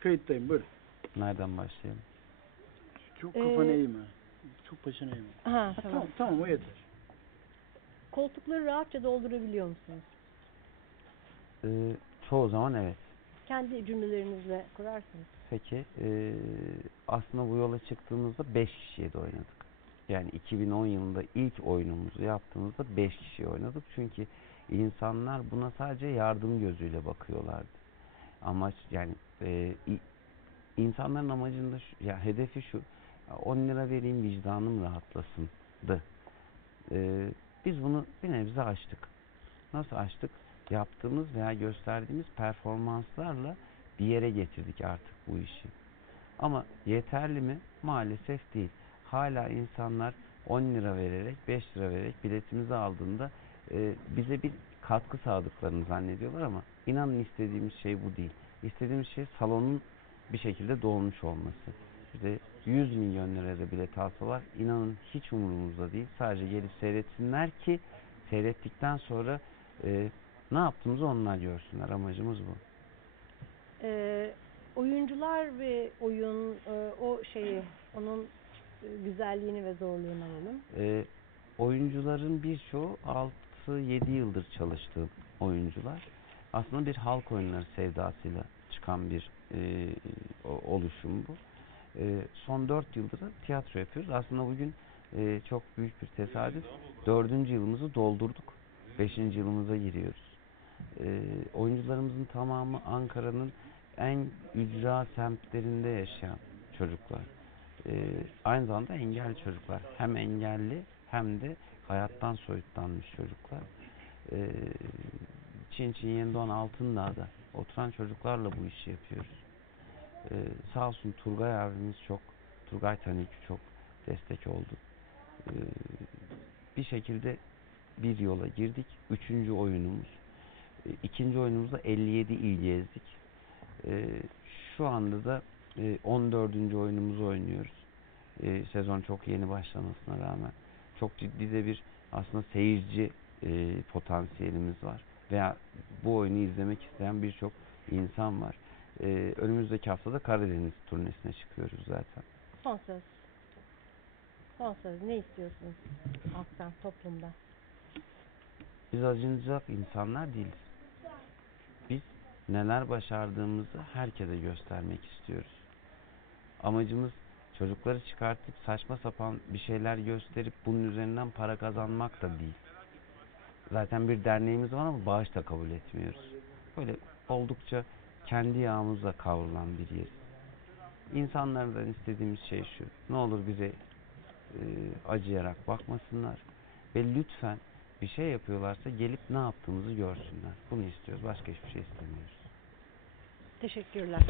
Kayıttayım buyurun. Nereden başlayalım? Çok Ee, kafanı eğme. Çok başını eğme. Ha, Ha, tamam. tamam tamam o yeter. Koltukları rahatça doldurabiliyor musunuz? Ee, çoğu zaman evet. Kendi cümlelerinizle kurarsınız. Peki ee, aslında bu yola çıktığımızda 5 kişiye de oynadık. Yani 2010 yılında ilk oyunumuzu yaptığımızda 5 kişiye oynadık. Çünkü insanlar buna sadece yardım gözüyle bakıyorlardı. Amaç yani i- insanların amacında şu, ya hedefi şu 10 lira vereyim vicdanım rahatlasındı. Ee, biz bunu bir nebze aştık. Nasıl aştık? Yaptığımız veya gösterdiğimiz performanslarla bir yere getirdik artık bu işi. Ama yeterli mi? Maalesef değil. Hala insanlar 10 lira vererek, 5 lira vererek biletimizi aldığında e, bize bir katkı sağladıklarını zannediyorlar ama inanın istediğimiz şey bu değil. İstediğimiz şey salonun bir şekilde dolmuş olması. İşte 100 milyon liraya bilet alsalar inanın hiç umurumuzda değil. Sadece gelip seyretsinler ki seyrettikten sonra e, ne yaptığımızı onlar görsünler. Amacımız bu. Ee, oyuncular ve oyun e, o şeyi onun e, güzelliğini ve zorluğunu alalım. E, oyuncuların birçoğu 6-7 yıldır çalıştığım oyuncular. Aslında bir halk oyunları sevdasıyla çıkan bir e, oluşum bu. E, son 4 yıldır da tiyatro yapıyoruz. Aslında bugün e, çok büyük bir tesadüf. 4. yılımızı doldurduk. 5. yılımıza giriyoruz. E, oyuncularımızın tamamı Ankara'nın en ücra semtlerinde yaşayan çocuklar. E, aynı zamanda engelli çocuklar. Hem engelli hem de hayattan soyutlanmış çocuklar. E, Çin Çin Yendoğan Altındağ'da oturan çocuklarla bu işi yapıyoruz. E, sağ olsun Turgay abimiz çok, Turgay Tanik çok destek oldu. E, bir şekilde bir yola girdik. Üçüncü oyunumuz. E, ikinci oyunumuzda 57 il gezdik. E, şu anda da e, 14. oyunumuzu oynuyoruz. E, sezon çok yeni başlamasına rağmen çok ciddi de bir aslında seyirci e, potansiyelimiz var. Veya bu oyunu izlemek isteyen birçok insan var. E, önümüzdeki haftada Karadeniz turnesine çıkıyoruz zaten. Son söz. Son söz. Ne istiyorsunuz halktan, toplumda? Biz acınacak insanlar değiliz. Biz neler başardığımızı herkese göstermek istiyoruz. Amacımız çocukları çıkartıp saçma sapan bir şeyler gösterip bunun üzerinden para kazanmak da değil. Zaten bir derneğimiz var ama bağış da kabul etmiyoruz. Böyle oldukça kendi yağımızla kavrulan bir yeriz. İnsanlardan istediğimiz şey şu. Ne olur bize e, acıyarak bakmasınlar ve lütfen bir şey yapıyorlarsa gelip ne yaptığımızı görsünler. Bunu istiyoruz. Başka hiçbir şey istemiyoruz. Teşekkürler.